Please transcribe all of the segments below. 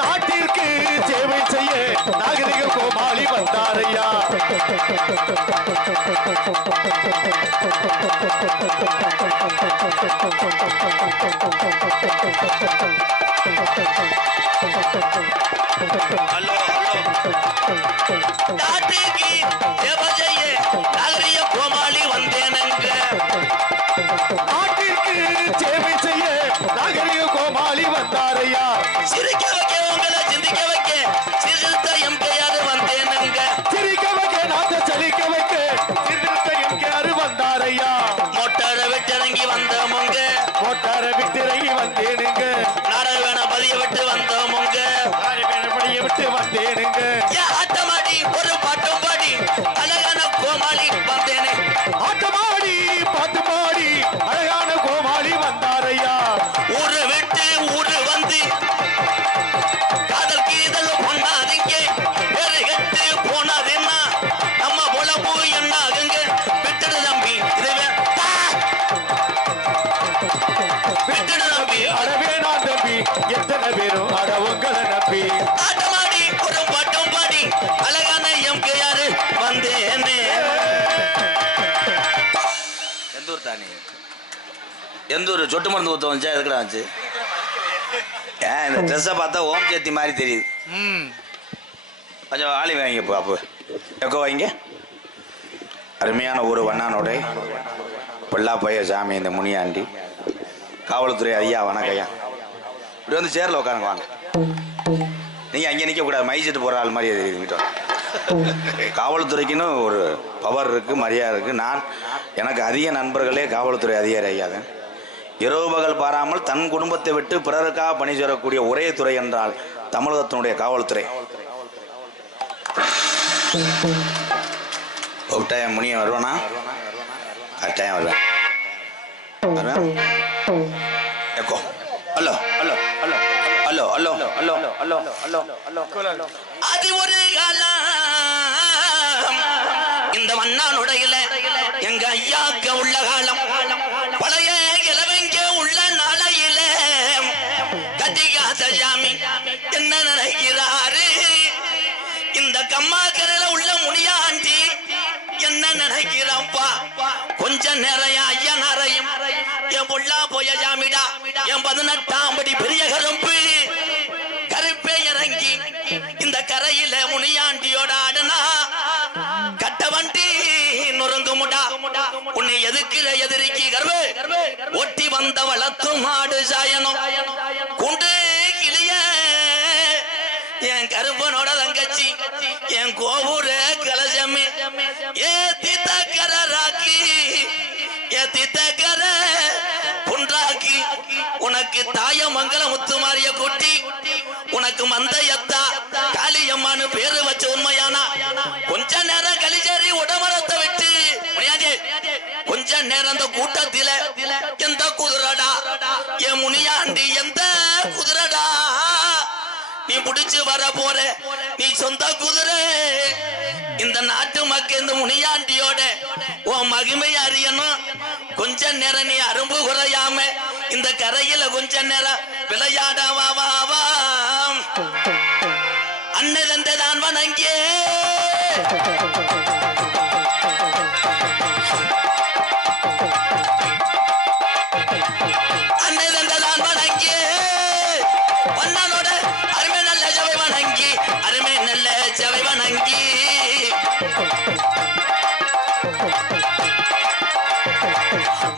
நாட்டிற்கு சேவை செய்ய நாகரிக கோமாளி வந்தாரையா. நாட்டுக்கு சேவை செய்ய நாகரிக கோமாளி வந்தேனங்க. நாட்டிற்கு சேவை செய்ய நாகரிக கோமாளி வந்தாரையா. சிரிக்க வைக்க உங்களை சிந்திக்க வைக்க சிறுத்த எம்கையாரு வந்தேனுங்க. சிரிக்க வைக்க நாட்ட சலிக்க வைக்க சிறுத்த எம்கையாரு வந்தாரையா. மோட்டாரை விட்டிறங்கி வந்தோமுங்க. மோட்டாரை விட்டிறங்கி வந்தேனுங்க. நாராயண பதிய விட்டு வந்தோமுங்க. படிய விட்டு வந்தேனுங்க. ஆட்டமாடி ஒரு பாட்டும் பாடி அழகான கோமாளி வந்தேனே. ஆட்டமாடி பாட்டு பாடி அழகான கோமாளி வந்தாரையா. ஊரு விட்டு ஊரு வந்து காதல் கீதல் பொண்ணாதீங்க. வேறு கட்டு போனாதுன்னா நம்ம பொழப்பு என்ன ஆகுங்க. விட்டுடு தம்பி இதுவே விட்டுடு தம்பி. அடவேணா தம்பி எத்தனை பேரும் அட உங்களை நம்பி. ஆட்டமாடி ஒரு பாட்டும் பாடி அழகான எம்கையாரு வந்தேனே. எந்த ஊர் தானே? எந்த ஊர்? சொட்டு மருந்து ஊத்த வந்துச்சா? எதுக்குடா வந்துச்சு? ஏன் இந்த ட்ரெஸ்ஸை பார்த்தா ஓம் சேத்தி மாதிரி தெரியுது. கொஞ்சம் ஆளி வாங்க அப்போ எக்கோ வைங்க. அருமையான ஒரு வண்ணானோட பொல்லாப்பைய சாமி இந்த முனியாண்டி காவல்துறை ஐயா வணக்கையா. இப்படி வந்து சேரில் உட்காருங்க வாங்க. நீங்கள் அங்கே நிற்கக்கூடாது, மைசெட்டு போகிற ஆள் மாதிரி தெரியுது. காவல்துறைக்குன்னு ஒரு பவர் இருக்குது, மரியாதை இருக்குது. எனக்கு அதிக நண்பர்களே காவல்துறை அதிகாரி ஐயாதான். இரவு பகல் பாராமல் தன் குடும்பத்தை விட்டு பிறருக்காக பணி செய்யக்கூடிய ஒரே துறை என்றால் தமிழகத்தினுடைய காவல்துறை. கட்டாயம் முனிய வருவானா? கட்டாயம் வருவேன். Echo hello hello hello hello hello hello hello hello hello. அது ஒரு காலம் இந்த மண்ணானுடையில எங்க ஐயாக்க உள்ள காலம். பழைய இளவங்க உள்ள நாளையில கட்டிகாத சாமி என்ன நினைக்கிறாரு. இந்த கம்மாக்கரையில உள்ள முனியாண்டி என்ன நினைக்கிறாப்பா. கொஞ்ச நேரம் ஐயா நிறையும் என் புள்ளா போய சாமிடா. என் 18ஆம் படி பெரிய கரும்பு கருப்பே இறங்கி இந்த கரையில முனியாண்டியோட ஆடனா கட்ட வண்டி நொறுங்குமுடா. உன்னை எதுக்குற எதிரிக்கு கர்வ ஒட்டி வந்த வளர்த்து மாடு சாயனம் குண்டு கிளிய என் கருப்பனோட தங்கச்சி என் கோபுர கலசமே ஏ தித்தக்கர ராக்கி ஏ தித்தக்கர புன்றாக்கி உனக்கு தாயமங்கல முத்துமாரிய குட்டி உனக்கு மந்தையத்தா காளியம்மானு பேரு வச்ச உண்மையானா கொஞ்ச நேரம் கலிச்சேரி உடமரத்தை விட்டு கொஞ்ச நேரம் அந்த கூட்டத்தில எந்த குதிரடா என் முனியாண்டி எந்த குதிரடா நீ புடிச்சு வர போற நீ சொந்த குதிரை. இந்த நாட்டு மக்கள் இந்த முனியாண்டியோட உன் மகிமை அறியணும். கொஞ்ச நேரம் நீ அரும்பு குறையாம இந்த கரையில கொஞ்ச நேரம் விளையாடவா. அண்ணன் தான் வணங்கே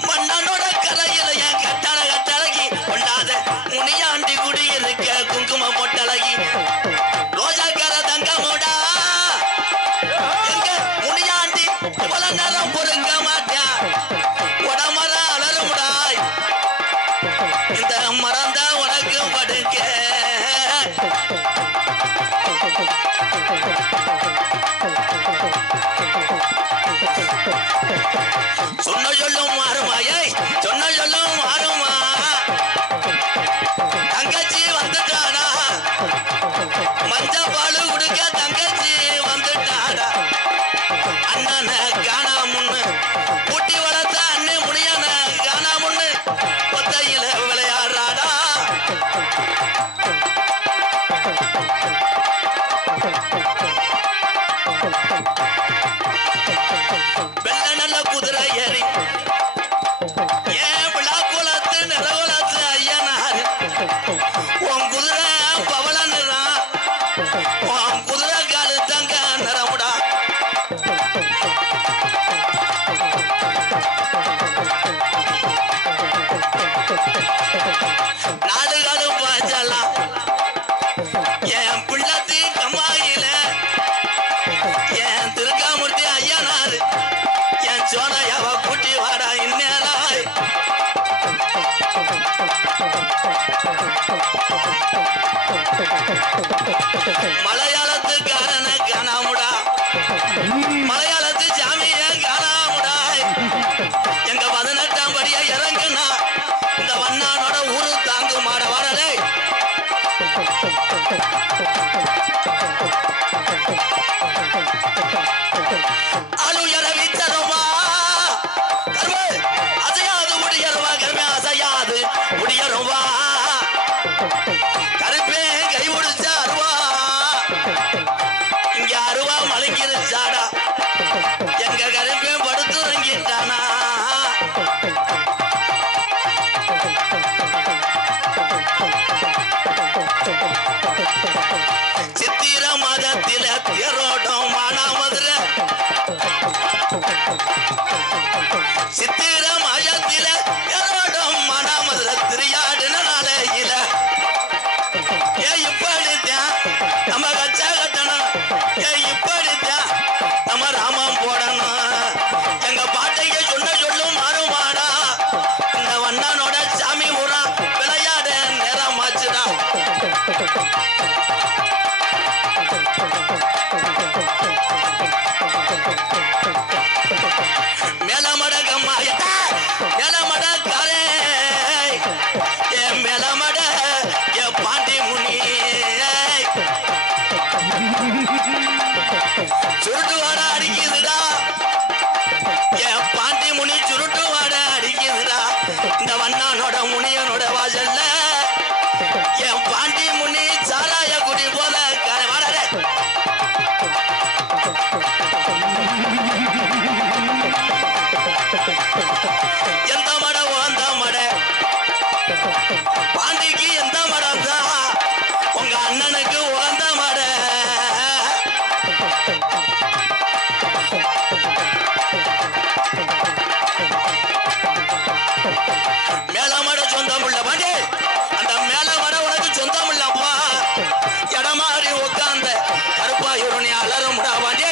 மன்னனோட கரையில என் கட்டழகி கொண்டாத முனியாண்டி குடி இருக்க குங்குமம் பொட்டழகி ரோஜாக்கார தங்கமோடா எங்க முனியாண்டி மலையாளத்துக்காரன காணாமுடா மலையாளத்து சாமிய காணாமுடா எங்க 18ஆம் படியா இறங்குனா இந்த வண்ணானோட ஊரு தாங்கு மாட வரலே அலுயர வித்தருமா கர்மே அசையாது முடியருவா கர்மே அசையாது முடியருவா கருப்பே கை முடிச்ச அருவா இங்க அருவா மலங்கிருச்சாடா எங்க கருப்பே படுத்துறங்கிட்டானா சித்திர மதத்தில தேரோட்டம் மானாமதுர சித்திர மதத்தில தேரோட்டம் மானாமதுர திரியாடின நாளையில ஏ இப்படித்தான் நம்ம கச்சா கட்டணும் ஏ இப்படித்தான் நம்ம ராமம் போடணும் எங்க பாட்டைக்கு சொல்லும் மாறுமாடா இந்த வண்ணனோட சாமி ஊரா விளையாட நேரம் ஆச்சுடா மேலமட கம்மாயத்தா மேலமட காரே ஏ மேலமட ஏ பாண்டி முனி சுருட்டு வாட அடிக்குதுடா ஏ பாண்டி முனி சுருட்டு வாட அடிக்குதுடா இந்த வண்ணானோட முனியனோட வாசல்ல என் பாண்டி முனி சாராய குடி போல வாடறே எந்த மட அந்த மட பாண்டிக்கு எந்த மடம் தான் உங்க அண்ணனுக்கு உகந்த மட மேலமட சொந்தம் உள்ள பாண்டி அந்த மேலமட உனக்கு சொந்தம் இல்லப்பா இடமாறி உட்கார்ந்த கருப்பாயூரணி அலரும் பாண்டி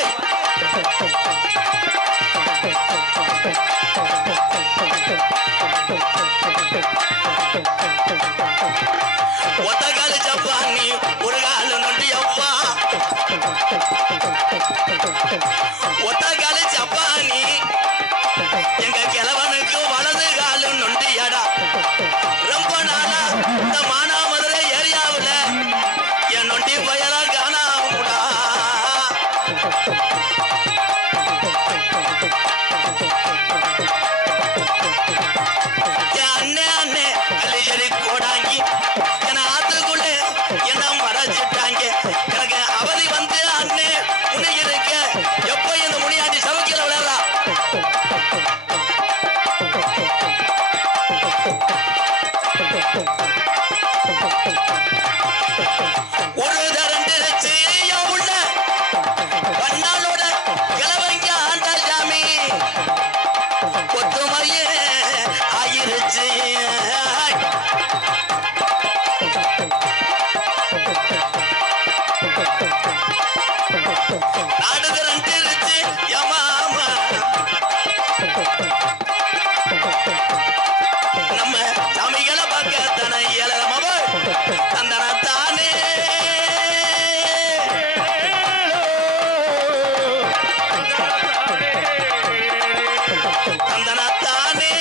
ஒத்த காலு ஜப்பானி ஒரு காலு நொண்டி அப்பா ஒத்த காலு ஜப்பானி எங்க கிழவனுக்கு வலது காலு நொண்டியடா ரொம்ப நாளா இந்த மானாமதுரை ஏரியாவுல என் நொண்டி பயலா காணாமுடா என் அண்ணே அண்ணே கல்லிஜரி கோடாங்கி என ஆத்துக்குள்ள என்ன மறைச்சிட்டாங்க எனக்கு அவதி வந்து அண்ணே முனி இருக்க எப்ப இந்த முனியாண்டி சவுக்கில விளையாடா ஒரு தரண்டிருச்சு உள்ள வண்ணாலோட கிழவங்க ஆண்ட சாமி கொத்துமையே ஆயிருச்சு நாடு தரண்டிருச்சு யமாமா நம்ம சாமிகளை பார்க்க தன இயலமவ தந்தன தானே தந்தன தானே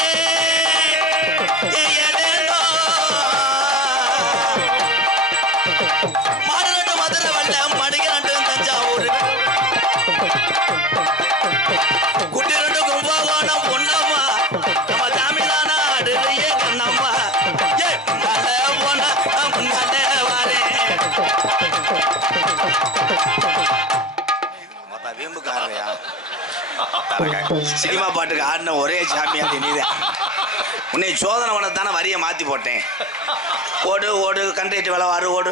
மாடுநாட்டு மதுரை வல்ல மடிகநாட்டு தஞ்சாவூர் குட்டி ரெண்டு கும்பகோணம் பொன்னம்மா நம்ம தமிழான அடுலையே கண்ணம்மா ஏ முன்னால போன முன்னால வாரே வீம்புக்காரையா சினிமா பாட்டுக்கு ஆடின ஒரே சாமியாண்டி நீதான் உன்னை சோதனை பண்ணத்தானே வரியை மாற்றி போட்டேன் ஓடு ஓடு கண்டிட்டு வேலை வாரு ஓடு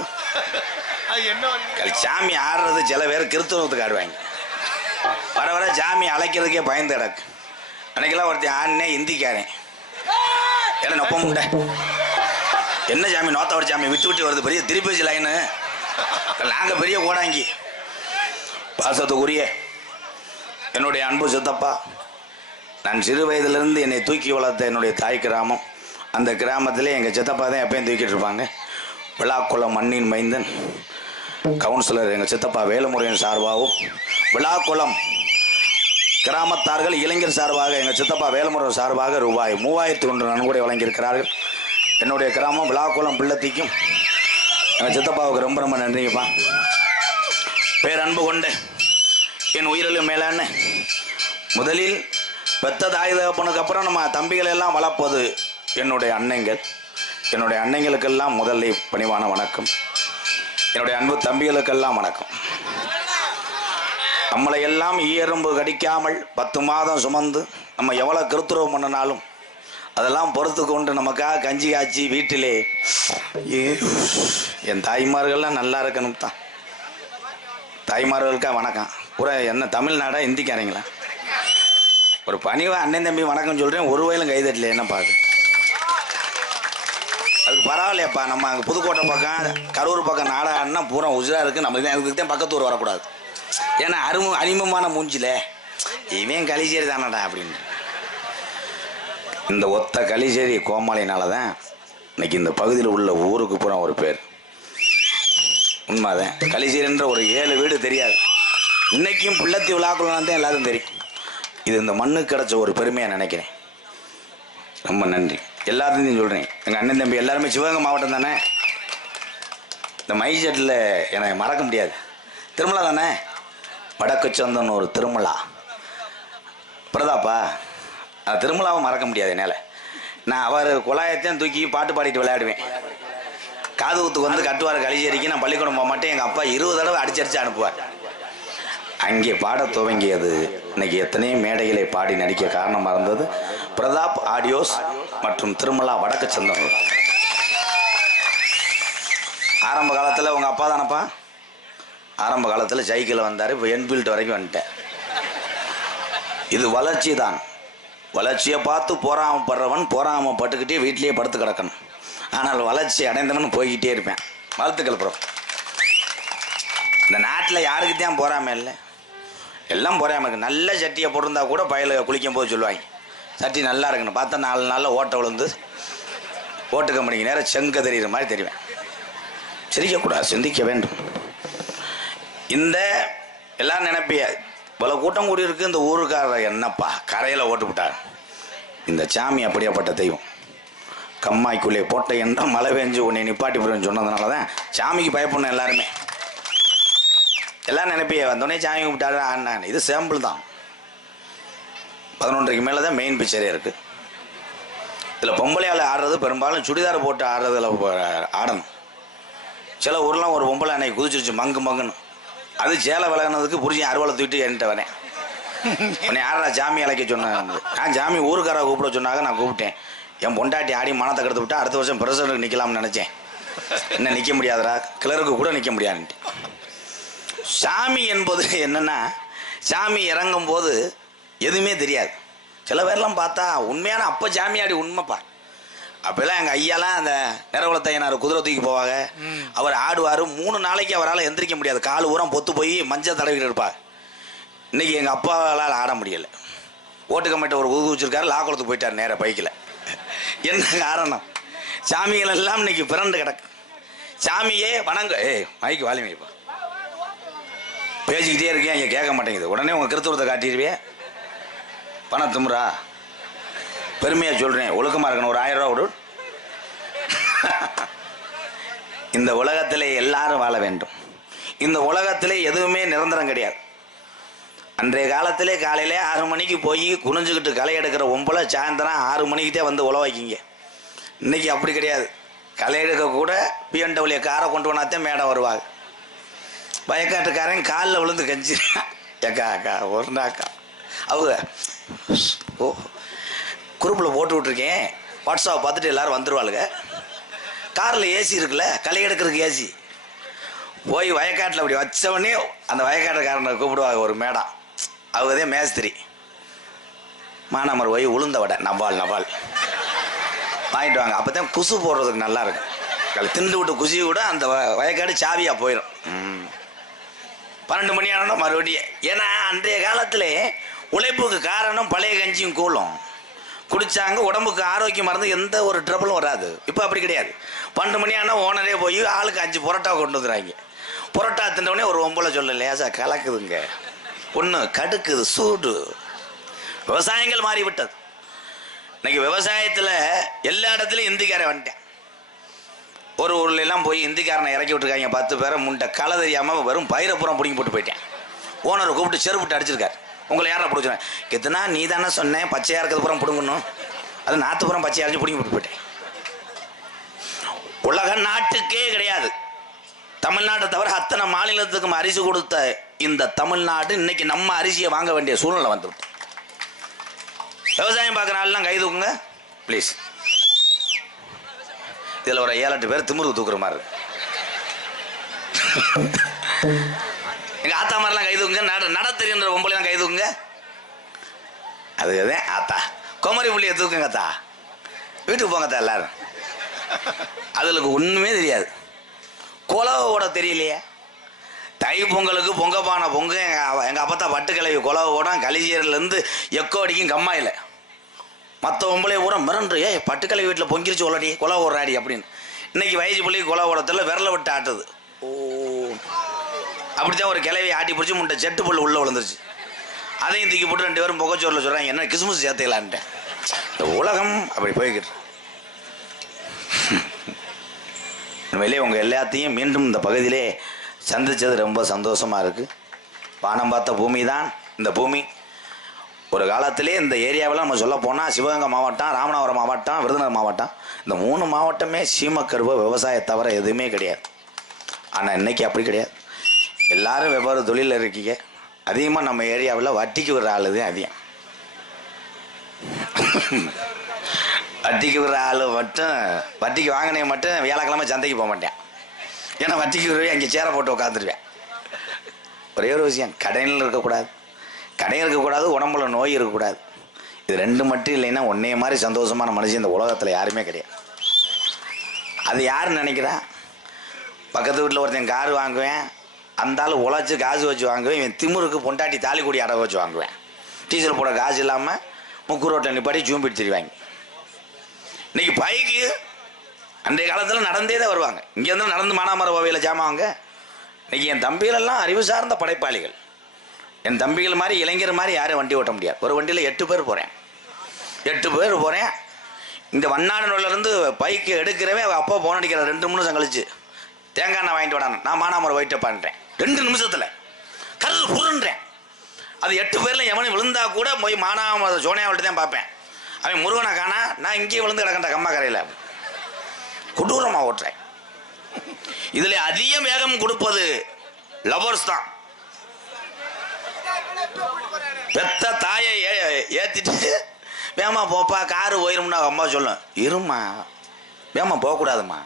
சாமி ஆடுறது சில பேர் கிறிஸ்தவத்துக்கு ஆடுவாங்க வர வர சாமி அழைக்கிறதுக்கே பயந்து கிடக்கு அன்னைக்கெல்லாம் ஒருத்தன் ஆடினே இந்திக்காரன் ஏன்னா நொப்ப முண்டை என்ன சாமி நோத்தவர சாமி விட்டு விட்டு வருது பெரிய திருப்பதி லைனு நாங்கள் பெரிய கோடாங்கி பாசத்துக்குரிய என்னுடைய அன்பு சித்தப்பா நான் சிறு வயதிலிருந்து என்னை தூக்கி வளர்த்த என்னுடைய தாய் கிராமம் அந்த கிராமத்திலே எங்கள் சித்தப்பா தான் எப்பயும் தூக்கிட்டு இருப்பாங்க விழாக்குளம் மண்ணின் மைந்தன் கவுன்சிலர் எங்கள் சித்தப்பா வேலுமுருகன் சார்பாகவும், விழாக்குளம் கிராமத்தார்கள் இளைஞர் சார்பாக எங்கள் சித்தப்பா வேலுமுருகன் சார்பாக ரூபாய் 3001 நன்கொடை வழங்கியிருக்கிறார்கள். என்னுடைய கிராமம் விழாக்குளம் பிள்ளத்திக்கும் எங்கள் சித்தப்பாவுக்கு ரொம்ப ரொம்ப நன்றிங்கப்பா. பேரன்பு கொண்டு என் உயிரிலும் மேலான முதலில் பெத்த தாய் தகப்பனுக்கு அப்புறம் நம்ம தம்பிகள் எல்லாம் வளர்ப்பது என்னுடைய அன்னைங்கள். என்னுடைய அன்னைங்களுக்கெல்லாம் முதலில் பணிவான வணக்கம். என்னுடைய அன்பு தம்பிகளுக்கெல்லாம் வணக்கம். நம்மளை எல்லாம் ஈயரும்பு கடிக்காமல் 10 மாதம் சுமந்து நம்ம எவ்வளோ கிருத்துருவம் பண்ணினாலும் அதெல்லாம் பொறுத்து கொண்டு நமக்காக கஞ்சி காய்ச்சி வீட்டிலே என் தாய்மார்கள்லாம் நல்லா இருக்கணும் தான். தாய்மார்களுக்கா வணக்கம். பூரா என்ன தமிழ்நாடா ஹிந்திக்காரங்களா? ஒரு பணிவா அண்ணன் தம்பி வணக்கம் சொல்கிறேன், ஒரு வயலும் கைதட்டல. என்ன பார்த்து அதுக்கு பரவாயில்லையாப்பா. நம்ம அங்கே புதுக்கோட்டை பக்கம் கரூர் பக்கம் நாடான்னா பூரா உசுராக இருக்குது. நம்ம அதுக்கு தான் பக்கத்தூர் வரக்கூடாது. ஏன்னா அறிமுகமான மூஞ்சில இவன் களிச்சேரி தானடா அப்படின்னு. இந்த ஒத்த களிச்சேரி கோமாளினால தான் இன்னைக்கு இந்த பகுதியில் உள்ள ஊருக்கு பூரா ஒரு பேர். உண்மைதான். களிச்சேரின்ற ஒரு 7 வீடு தெரியாது. இன்னைக்கும் பிள்ளத்தி விழாக்குள்ள தான் எல்லாரும் தெரியும். இது இந்த மண்ணுக்கு கிடைச்ச ஒரு பெருமையாக நினைக்கிறேன். ரொம்ப நன்றி. எல்லாத்தையும் சொல்கிறேன். எங்கள் அண்ணன் தம்பி எல்லாருமே சிவகங்கை மாவட்டம் தானே. இந்த மைசெட்டில் எனக்கு மறக்க முடியாது. திருமலா தானே, வடக்கு சொந்தன்னு ஒரு திருமலா பிரதாப்பா. அந்த திருமலாவை மறக்க முடியாது என்னால். நான் அவர் குழாயத்தையும் தூக்கி பாட்டு பாடிட்டு விளையாடுவேன். காது ஊத்துக்கு வந்து கட்டுவார் களிச்சேரிக்கு. நான் பள்ளிக்கூடம் போக மாட்டேன். எங்கள் அப்பா 20 தடவை அடிச்சு அனுப்புவார். அங்கே பாட துவங்கியது இன்னைக்கு எத்தனையோ மேடைகளை பாடி நடிக்க காரணமாக இருந்தது பிரதாப் ஆடியோஸ் மற்றும் திருமலா வடக்கு சொந்தம். ஆரம்ப காலத்தில் உங்கள் அப்பா தானப்பா? ஆரம்ப காலத்தில் சைக்கிளில் வந்தார். இப்போ என்ஃபீல்டு வரைக்கும் வந்துட்டேன். இது வளர்ச்சி தான். வளர்ச்சியை பார்த்து போராமப்பட்டுக்கிட்டே வீட்டிலேயே படுத்து கிடக்கணும். ஆனால் வளர்ச்சி அடைந்தவன் போய்கிட்டே இருப்பேன். வாழ்த்துக்கள் ப்ரோ. இந்த நாட்டில் யாருக்கு தான் போறாமல் இல்லை, எல்லாம் போறாமல் இருக்கு. நல்ல சட்டியை போட்டிருந்தா கூட பயல குளிக்கும் போது சொல்லுவாங்க சட்டி நல்லா இருக்குன்னு. பார்த்தா 4 நாளில் ஓட்டை விழுந்து ஓட்டு கம்பெனிக்கு நேரம் செங்க தெரிகிற மாதிரி தெரிவேன். சிரிக்கக்கூடாது, சிந்திக்க வேண்டும். இந்த எல்லாம் நினைப்பிய இவ்வளோ கூட்டம் கூடி இருக்கு. இந்த ஊருக்காரர் என்னப்பா கரையில் ஓட்டு விட்டார். இந்த சாமி அப்படியாப்பட்ட தெய்வம். கம்மாய்க்குள்ளே போட்ட என்றால் மழை பெஞ்சு உன்னை நிப்பாட்டி போடுன்னு சொன்னதுனால தான் சாமிக்கு பயப்படணும் எல்லாருமே. எல்லாம் நினைப்பிய வந்தோடனே சாமி கும்பிட்டாரு ஆடினாங்க. இது சாம்பிள் தான். 11:30க்கு மேலே தான் மெயின் பிக்சரே இருக்குது. இதில் பொம்பளையால் ஆடுறது பெரும்பாலும் சுடிதார் போட்டு ஆடுறதுல ஆடணும். சில ஊர்லாம் ஒரு பொம்பளை அன்னைக்கு குதிச்சிருச்சு மங்குன்னு. அது சேலை விலகினதுக்கு புரிஞ்சு அறுவலை தூக்கிட்டு என்கிட்ட வரேன். உன்னை யாரா ஜாமி அழைக்க சொன்னேன். நான் ஜாமி ஊருக்கார கூப்பிட சொன்னாங்க. நான் கூப்பிட்டேன். என் பொண்டாட்டி ஆடி மனத்தை கெடுத்து விட்டா அடுத்த வருஷம் பிரசிடண்ட்டுக்கு நிற்கலாம்னு நினச்சேன். இன்னும் நிற்க முடியாதரா, கிளருக்கு கூட நிற்க முடியாதுன்ட்டு. சாமி என்பது என்னன்னா, சாமி இறங்கும் போது எதுவுமே தெரியாது. சில பேர்லாம் பார்த்தா உண்மையான அப்போ சாமியாடி உண்மைப்பா. அப்போல்லாம் எங்கள் ஐயாலாம் அந்த நிறகுலத்தையனார் குதிரை தூக்கி போவாங்க. அவர் ஆடுவார். 3 நாளைக்கு அவரால் எந்திரிக்க முடியாது. கால் ஊரம் பொத்து போய் மஞ்சள் தடவிட்டு இருப்பார். இன்றைக்கி எங்கள் அப்பாவால் ஆட முடியலை. ஓட்டு கம்மிட்ட ஒரு வச்சிருக்காரு. லாக்குளத்துக்கு போயிட்டார் நேராக பைக்கில். என்ன காரணம்? சாமிகள் எல்லாம் இன்னைக்கு பிறண்டு கிடக்கு. சாமியே வணங்க. மைக்கு வாலிமைப்பா பேசிக்கிட்டே இருக்கேன். இங்கே கேட்க மாட்டேங்குது. உடனே உங்கள் கிறிஸ்துவத்தை காட்டிடுவே. பணம் திமுறா? பெருமையாக சொல்கிறேன். ஒழுக்கமாக இருக்கணும். ஒரு 1000 ரூபா விடு. இந்த உலகத்திலே எல்லாரும் வாழ வேண்டும். இந்த உலகத்திலே எதுவுமே நிரந்தரம் கிடையாது. அன்றைய காலத்திலே காலையிலே 6 மணிக்கு போய் குனிஞ்சுக்கிட்டு களை எடுக்கிற ஒம்பளை சாயந்தரம் 6 மணிக்கிட்டே வந்து உழவாக்கிங்க. இன்றைக்கி அப்படி கிடையாது. களை எடுக்க கூட BMW காரை கொண்டு போனாத்தான் மேடம் வருவாங்க. வயக்காட்டுக்காரன் காலில் விழுந்து கஞ்சி அக்கா ஒரு நாக்கா அவங்க குரூப்பில் போட்டு விட்ருக்கேன். வாட்ஸ்அப் பார்த்துட்டு எல்லோரும் வந்துடுவாளுங்க. காரில் ஏசி இருக்குல்ல, களை எடுக்கிறதுக்கு ஏசி. போய் வயக்காட்டில் அப்படி வச்சவொடனே அந்த வயக்காட்டுக்காரனை கூப்பிடுவாங்க ஒரு மேடம். அவதே மேஸ்திரி. மானாமர் போய் உளுந்த வடை நபால் வாங்கிட்டு வாங்க. அப்போ தான் குசு போடுறதுக்கு நல்லா இருக்கும். திண்டு விட்டு குசி கூட அந்த வயக்காடு சாவியாக போயிடும். 12 மணி ஆனால் மறுபடியும். ஏன்னா அன்றைய காலத்தில் உழைப்புக்கு காரணம் பழைய கஞ்சியும் கூழும். குடிச்சாங்க, உடம்புக்கு ஆரோக்கியமாக இருந்து எந்த ஒரு ட்ரபிளும் வராது. இப்போ அப்படி கிடையாது. 12 மணி ஆனால் ஓனரே போய் ஆளுக்கு 5 புரோட்டா கொண்டு வந்துடுறாங்க. புரோட்டா தின்றவுடனே ஒரு ஒம்பளை சொல்ல லேசா கலக்குதுங்க, ஒன்று கடுக்குது, சூடு. விவசாயங்கள் மாறிவிட்டது. இன்னைக்கு விவசாயத்தில் எல்லா இடத்துலையும் இந்திக்காரன் வந்துட்டேன். ஒரு ஊர்ல எல்லாம் போய் இந்திக்காரனை இறக்கி விட்டுருக்காங்க. 10 பேரை முண்டை களை தெரியாமல் வெறும் பயிரப்புறம் பிடிங்கி போட்டு போயிட்டேன். ஓனரை கூப்பிட்டு செருப்பிட்டு அடிச்சிருக்காரு. உங்களை யாரை பிடிச்சிருக்கேன் எத்தனா நீ தானே சொன்னேன் பச்சையாக இருக்கிறது புறம் பிடுங்கணும், அது நாற்றுப்புறம் பச்சையாக அரைச்சி பிடிங்கி போட்டு போயிட்டேன். உலக நாட்டுக்கே கிடையாது, தமிழ்நாட்டை தவிர அத்தனை மாநிலத்துக்கும் அரிசி கொடுத்த இந்த தமிழ்நாடு இன்னைக்கு நம்ம அரிசியை வாங்க வேண்டிய சூழ்நிலை வந்துவிட்டு. விவசாயம் பார்க்குற ஆள்லாம் கை தூக்குங்க ப்ளீஸ். இதில் ஒரு 7-8 பேர் திமிருக்கு தூக்குற மாதிரி இருக்கு. எங்கள் ஆத்தா மாதிரிலாம் கை தூக்குங்க. நட தெரியுன்ற பொம்பளைலாம் கை தூக்குங்க. அதுதான் ஆத்தா. குமரி புள்ளியை தூக்குங்க அத்தா. வீட்டுக்கு போங்கத்தா எல்லாரும். அதுக்கு ஒன்றுமே தெரியாது. குலவை ஓட தெரியலையே. தை பொங்கலுக்கு பொங்கப்பானை பொங்க எங்கள் அப்பத்தா பட்டு கிளவி குலவை ஓடம் கலிஜீரிலேருந்து எக்கோ அடிக்கும் கம்மாயில். மற்ற பொம்பளையை பூரா மிரண்டு பட்டுக்கலை வீட்டில் பொங்கிருச்சு ஒலடி குலை ஓடுறாடி அப்படின்னு. இன்னைக்கு வயசு பிள்ளைக்கு குலை ஓடத்தில் விரலை விட்டு ஆட்டுது. ஓ அப்படித்தான் ஒரு கிளவி ஆட்டி பிடிச்சி முட்டை செட்டு புல் உள்ளே விழுந்துருச்சு. அதையும் தூக்கி போட்டு 2 பேரும் புகைச்சோரில் சொல்கிறாங்க என்ன கிறிஸ்மஸ் சேர்த்துக்கலான்ட்டேன். இந்த உலகம் அப்படி போய்கிட்டு. உண்மையிலே உங்கள் எல்லாத்தையும் மீண்டும் இந்த பகுதியிலே சந்தித்தது ரொம்ப சந்தோஷமாக இருக்குது. வானம் பார்த்த பூமி தான் இந்த பூமி. ஒரு காலத்திலே இந்த ஏரியாவில் நம்ம சொல்ல போனால் சிவகங்கை மாவட்டம், ராமநாதபுரம் மாவட்டம், விருதுநகர் மாவட்டம், இந்த 3 மாவட்டமே சீமக்கருவ விவசாய தவிர எதுவுமே கிடையாது. ஆனால் இன்னைக்கு அப்படி கிடையாது. எல்லாரும் வெவ்வேறு தொழிலில் இருக்கீங்க. அதிகமாக நம்ம ஏரியாவில் வட்டிக்கு விடுற ஆள் தான் அதிகம். வட்டிக்கு விடுற ஆள் மட்டும், வட்டிக்கு வாங்கினே மட்டும் வியாழக்கிழமை சந்தைக்கு போக மாட்டேன். ஏன்னா வட்டிக்கு விடுவே அங்கே சேரை போட்டு உட்காந்துருவேன். ஒரே ஒரு விஷயம், கடையில் இருக்கக்கூடாது, கடையில் இருக்கக்கூடாது, உடம்புல நோய் இருக்கக்கூடாது. இது 2 மட்டும் இல்லைன்னா ஒன்னே மாதிரி சந்தோஷமான மனுஷன் இந்த உலகத்தில் யாருமே கிடையாது. அது யாருன்னு நினைக்கிறா? பக்கத்து வீட்டில் ஒருத்தன் கார் வாங்குவேன், அந்த ஆள் உழைச்சி காசு வச்சு வாங்குவேன். இவன் திமுருக்கு பொண்டாட்டி தாலி கூடி அடவை வச்சு வாங்குவேன். டீசல் போட காசு இல்லாமல் முக்கு ரோட்டில் நிப்பாட்டி ஜூம்பிட்டு தெரிவாங்க. இன்னைக்கு பைக்கு அன்றைய காலத்தில் நடந்தே தான் வருவாங்க. இங்கேருந்து நடந்து மானாமர கோவையில் ஜாமாங்க. இன்னைக்கு என் தம்பிகளெல்லாம் அறிவு சார்ந்த படைப்பாளிகள். என் தம்பிகள் மாதிரி இளைஞர் மாதிரி யாரும் வண்டி ஓட்ட முடியாது. ஒரு வண்டியில் 8 பேர் போகிறேன். 8 பேர் போகிறேன். இந்த வண்ணாடனூர்லேருந்து பைக்கு எடுக்கிறவே அப்பா போன் அடிக்கிற 2 நிமிஷம் கழிச்சு தேங்காய் எண்ணெய் வாங்கிட்டு விடானு நான் மானாமரம் போயிட்டு பண்ணுறேன். 2 நிமிஷத்தில் கல் புருன்றேன். அது 8 பேரில் எவனும் விழுந்தா கூட போய் மானாமரம் சோனியாவிட்டு தான் பார்ப்பேன். அவன் முருகனை காணா, நான் இங்கேயே விழுந்து கிடக்கின்ற கம்மா கரையில் கொடூரமாக ஓட்டுறேன். இதில் அதிக வேகம் கொடுப்பது லவர்ஸ் தான். பெத்த தாயை ஏற்றிட்டு வேமா போப்பா காரு போயிரும்னா அம்மா சொல்லும், இருமா வேமா போகக்கூடாதும்மா,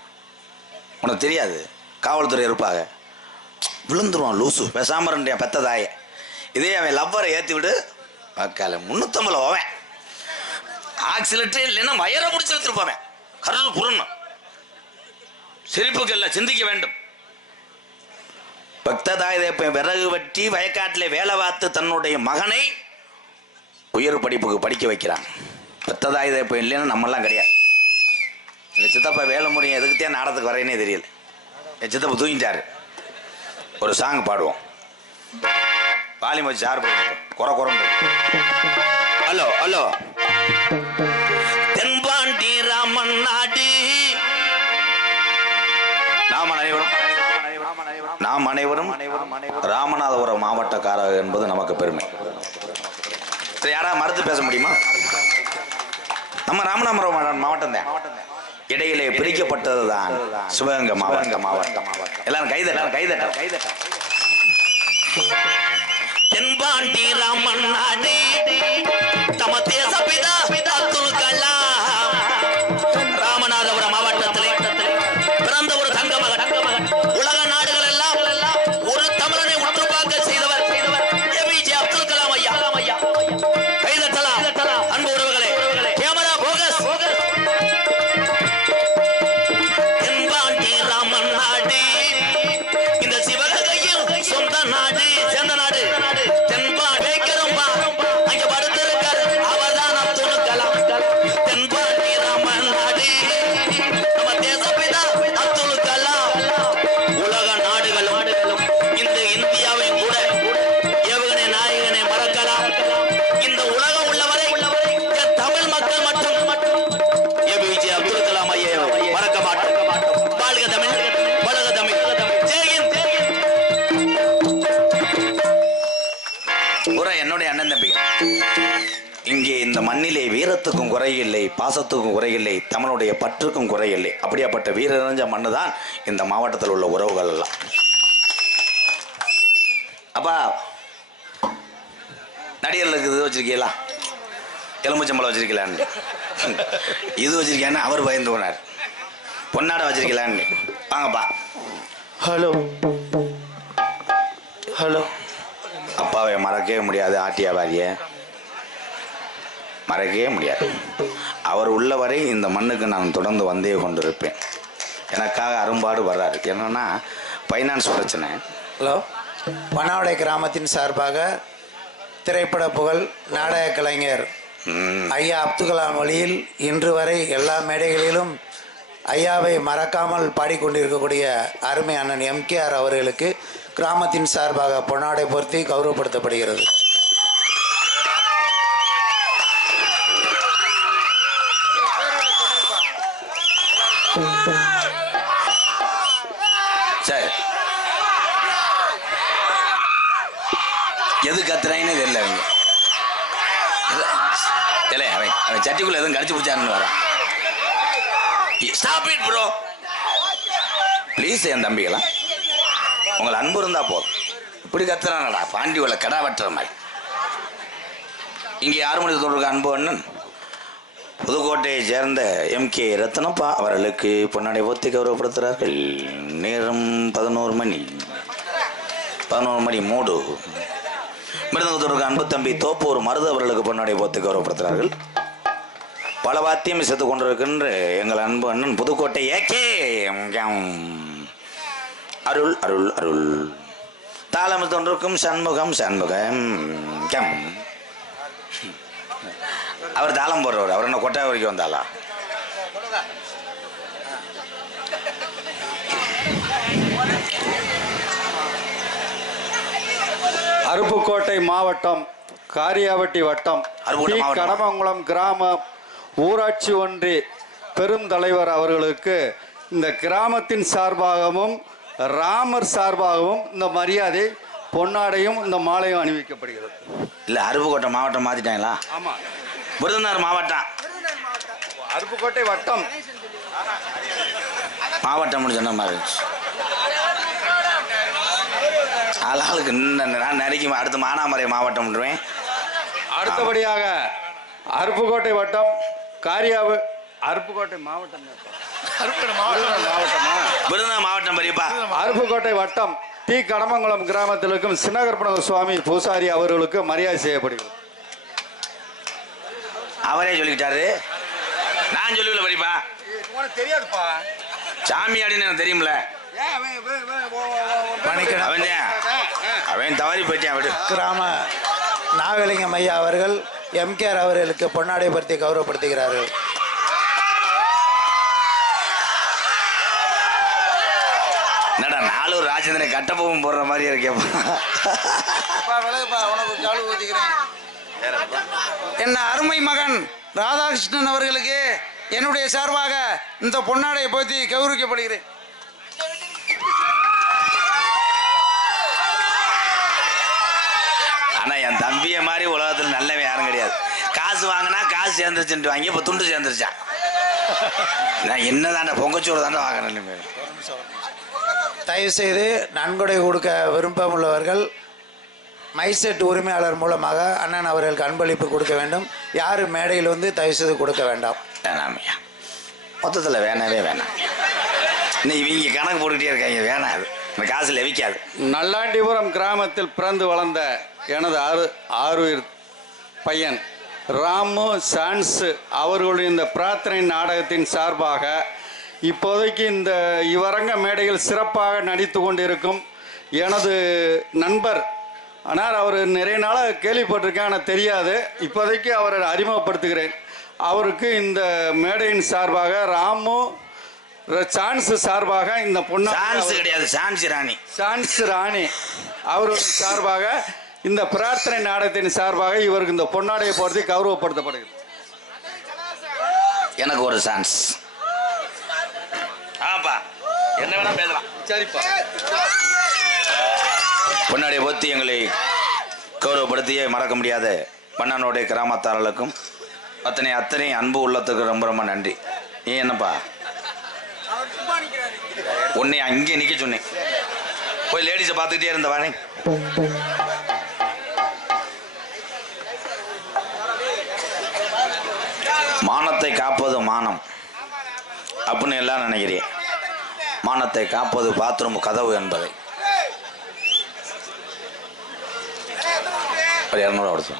உனக்கு தெரியாது காவல்துறை இருப்பாங்க, விழுந்துருவான் லூசு பேசாமல் இருந்தேன் பெத்த தாயை. இதே அவன் லவ்வரை ஏற்றி விடு கால 350 போவேன். ஆக்சிலேட்டரே இல்லைன்னா வயரை பிடிச்சி எடுத்துருப்போவேன். கருள் புறணும். சிரிப்புக்கு இல்லை, சிந்திக்க வேண்டும். பக்த தாய் விறகு வெட்டி வயக்காட்டிலே வேலை பார்த்து தன்னுடைய மகனை உயர் படிப்புக்கு படிக்க வைக்கிறான். பக்த தாய் தேப்பம் இல்லைன்னா நம்மெல்லாம் கிடையாது. எங்கள் சித்தப்பா வேலை முடியும் எதுக்குத்தான் நாடகத்துக்கு வரேன்னே தெரியல. என் சித்தப்பா தூங்கிட்டாரு. ஒரு சாங் பாடுவோம். வாலியம் வச்சு சார் குறை குறந்து. ஹலோ ஹலோ தென்பாண்டி ராமன் நாடி நாம் அனைவரும் ராமநாதபுரம் மாவட்டக்காரர் என்பது நமக்கு பெருமை. யாராவது மறுத்து பேச முடியுமா? நம்ம ராமநாதபுரம் மாவட்டம் தான். இடையிலே பிரிக்கப்பட்டது தான் சிவகங்கை மாவட்டம். எல்லாரும் கைதட்ட. தென்பாண்டி ராமன் நாடி தம தேச பிதா அப்துல் கலாம் ராமநாதபுரம் மாவட்டத்திலே பிறந்த ஒரு தங்க மகன். உலக நாடுகள் எல்லாம் ஒரு தமிழனை உற்று பார்க்க செய்தவர் ஏபிஜே அப்துல் கலாம் ஐயா. கைதட்டலாம் அன்பு உறவுகளே. Camera focus. தென்பாண்டி ராமன் நாடி இந்த சிவகங்கையில் சொந்த நாடு சேர்ந்த நாடு தென்பாண்டி இந்த மண்ணிலே வீரத்துக்கும் குறையில்லை, பாசத்துக்கும் குறையில்லை, தமிழுடைய பற்றுக்கும் குறையில்லை. அப்படியாப்பட்ட வீரறிஞ்ச மண்ணு தான் இந்த மாவட்டத்தில் உள்ள உறவுகள் எல்லாம். அப்பா நடிகர்களுக்கு இது வச்சிருக்கீங்களா? எலும்புச்சம்பளம் வச்சிருக்கலான்னு இது வச்சிருக்கேன்னு அவர் பயந்து போனார். பொன்னாடை வச்சிருக்கலான்னு வாங்கப்பா. Hello hello. அப்பாவை மறக்கவே முடியாது, ஆட்டியாவாரிய மறக்கவே முடியாது. அவர் உள்ளவரை இந்த மண்ணுக்கு நான் தொடர்ந்து வந்தே கொண்டிருப்பேன். எனக்காக அரும்பாடு வர்றாரு. என்னன்னா ஃபைனான்ஸ் பிரச்சனை. ஹலோ, வனாவடை கிராமத்தின் சார்பாக திரைப்பட புகழ் நாடக கலைஞர் ஐயா அப்துல் கலாம் வழியில் இன்று வரை எல்லா மேடைகளிலும் ஐயாவை மறக்காமல் பாடிக்கொண்டிருக்கக்கூடிய அருமை அண்ணன் எம்கேஆர் அவர்களுக்கு கிராமத்தின் சார்பாக பொன்னாடை பொருத்தி கௌரவப்படுத்தப்படுகிறது. சரி, எது கத்துறாங்கன்னு தெரியல. அவன் சட்டிக்குள்ள எதுவும் கடிச்சு பிடிச்சாருன்னு வரான். Stop it bro please. என் தம்பிகளா, உங்களை அன்பு இருந்தா போதும். இப்படி கத்துறானடா பாண்டி உள்ள கடா வெட்டுற மாதிரி. இங்கே 6 மணி தொடர்பு அன்பு அண்ணன் புதுக்கோட்டையை சேர்ந்த எம்கே ரத்னப்பா அவர்களுக்கு பொன்னாடை போத்தி கௌரவப்படுத்துகிறார்கள். நேரம் 11 மணி 3. மிருதங்கத்தூருக்கு அன்பு தம்பி தோப்பூர் மருது அவர்களுக்கு பொன்னாடை போத்தி கௌரவப்படுத்துகிறார்கள். பல வாத்தியம் செத்து கொண்டிருக்கின்ற எங்கள் அன்பு அண்ணன் புதுக்கோட்டை ஏகே அருள் அருள் அருள். தாளம் தோன்றிருக்கும் சண்முகம் சண்முகம். அவர் தாளம் போடுறவர். அவர் என்ன கொட்டாய் வரைக்கும் வந்தாளா? அருப்புக்கோட்டை மாவட்டம் காரியாவட்டி வட்டம் கடமங்குளம் கிராம ஊராட்சி ஒன்றிய பெருந்தலைவர் அவர்களுக்கு இந்த கிராமத்தின் சார்பாகவும் ராமர் சார்பாகவும் இந்த மரியாதை பொன்னாடையும் இந்த மாலையும் அணிவிக்கப்படுகிறது. இல்லை, அருப்புக்கோட்டை மாவட்டம் மாற்றிட்டாங்களா? ஆமாம், விருதுநகர் மாவட்டம். அருப்புக்கோட்டை வட்டம் மாவட்டம் சொன்ன மாதிரி ஆளுக்கு நான் நினைக்கும். அடுத்து மானாமரை மாவட்டம். அடுத்தபடியாக அருப்புக்கோட்டை வட்டம் காரியாவு அருப்புக்கோட்டை மாவட்டம் விருதுநகர் மாவட்டம் பெரியப்பா. அருப்புக்கோட்டை வட்டம் டி கடமங்குளம் கிராமத்தில் இருக்கும் சின்னகற்பன சுவாமி பூசாரி அவர்களுக்கு மரியாதை செய்யப்படுகிறது. அவரே சொல்லிக்கிட்டாரு, நான் சொல்லல பெரியப்பா. தெரியாதுப்பா, சாமி அப்படின்னு எனக்கு தெரியும்ல. அவன் தவறி போயிட்டான். கிராம நாகலிங்கம் ஐயா அவர்கள் எம்கேஆர் அவர்களுக்கு பொன்னாடை பொருத்தி கௌரவப்படுத்துகிறார்கள். என்னடா நாலூர் ராஜேந்திரனை கட்டப்பவும் போடுற மாதிரி இருக்கேன். என்ன அருமை மகன் ராதாகிருஷ்ணன் அவர்களுக்கு என்னுடைய சார்பாக இந்த பொன்னாடை பொருத்தி கௌரவிக்கப்படுகிறேன். ஆனா என் தம்பிய மாதிரி உலகத்தில் நல்லவன் யாரும் கிடையாது. காசு வாங்கினா காசு சேர்ந்துருச்சுட்டு வாங்கி இப்போ துண்டு சேர்ந்துருச்சான். நான் என்னதாண்டா பொங்கச்சோறு தாண்டா வாங்கினேன். தயவுசெய்து நன்கொடை கொடுக்க விருப்பம் உள்ளவர்கள் மைசெட் உரிமையாளர் மூலமாக அண்ணன் அவர்களுக்கு அன்பளிப்பு கொடுக்க வேண்டும். யாரும் மேடையில் வந்து தயவுசெய்து கொடுக்க வேண்டாம். வேணாமையா, மொத்தத்தில் வேணவே வேணாம். இன்னும் இவங்க கணக்கு போட்டுக்கிட்டே இருக்காங்க. வேணாம், அது இந்த காசு லெவிக்காது. நல்லாண்டிபுரம் கிராமத்தில் பிறந்து வளர்ந்த எனது ஆறுயிர் பையன் ராமு சான்ஸ் அவர்களுடைய இந்த பிரார்த்தனை நாடகத்தின் சார்பாக இப்போதைக்கு இந்த இவரங்க மேடையில் சிறப்பாக நடித்து கொண்டிருக்கும் எனது நண்பர். ஆனால் அவர் நிறைய நாளாக கேள்விப்பட்டிருக்கேன், ஆனால் தெரியாது. இப்போதைக்கு அவரை அறிமுகப்படுத்துகிறேன். அவருக்கு இந்த மேடையின் சார்பாக ராமு சான்ஸ் சார்பாக இந்த பொண்ணு கிடையாது, சான்ஸ் ராணி அவர்கள் சார்பாக இந்த பிரார்த்தனை நாடகத்தின் சார்பாக இவருக்கு இந்த பொன்னாடையை பொறுத்து கௌரவப்படுத்தப்படுகிறது. எனக்கு ஒரு சான்ஸ். ஆப்பா, என்ன வேணா பேசலாம். சரிப்பா. பொன்னாடையை பொறுத்து எங்களை கௌரவப்படுத்தியே மறக்க முடியாத பண்ணானுடைய கிராமத்தார்களுக்கும் அத்தனை அன்பு உள்ளத்துக்கு ரொம்ப ரொம்ப நன்றி. நீ என்னப்பா உன்னை அங்கே நிக்க சொன்னேன், போய் லேடிஸை பார்த்துக்கிட்டே இருந்த வானே. மானத்தை காப்பது மானம் அப்படின்னு எல்லாம் நினைக்கிறேன். மானத்தை காப்பது பாத்ரூம் கதவு என்பதை. ஒரு 200 கொடுத்து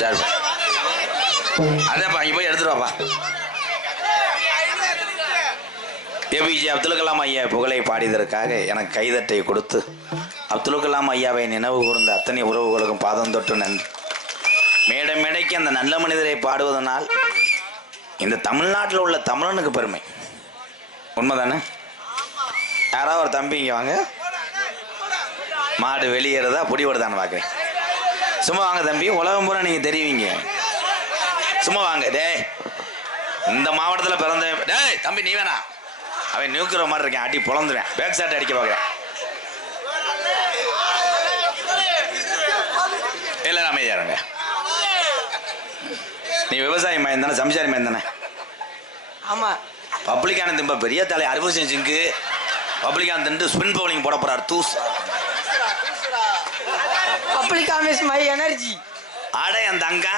சரி அதேப்பா இங்கே போய் எடுத்துருவாப்பா. ஏபிஜே அப்துல் கலாம் ஐயா புகழை பாடியதற்காக எனக்கு கைதட்டை கொடுத்து அப்துல் கலாம் ஐயாவை நினைவு கூர்ந்த அத்தனை உறவுகளுக்கும் பாதம் தொட்டு நன்றி. மேடை மேடைக்கு அந்த நல்ல மனிதரை பாடுவதனால் இந்த தமிழ்நாட்டில் உள்ள தமிழனுக்கு பெருமை. உண்மைதானே? யாராவது ஒரு தம்பி இங்கே வாங்க. மாடு வெளியேறதா புடிவடுதான்னு பார்க்குறேன். சும்மா வாங்க தம்பி, உலகம் பூரா நீங்கள் தெரிவிங்க. சும்மா வாங்க. டேய் இந்த மாவட்டத்தில் பிறந்த டேய் தம்பி நீ வேணா, அவன் நியூக்கிற மாதிரி இருக்கேன், அடி பொழந்துவேன், பேக் சாட்டை அடிக்க பார்க்குறேன். இல்லை அமைதியா இருங்க. நீ விவசாயி மயம் தானே, சம்சாரி மயம் தானே? ஆமா. பப்ளிக்கான திம்ப பெரிய தலை 65 பப்ளிக்கான திண்டு ஸ்பின் பவுலிங் போட போறார். தூஸ் பப்ளிக்கான இஸ் மை எனர்ஜி. ஆடை அந்த அங்க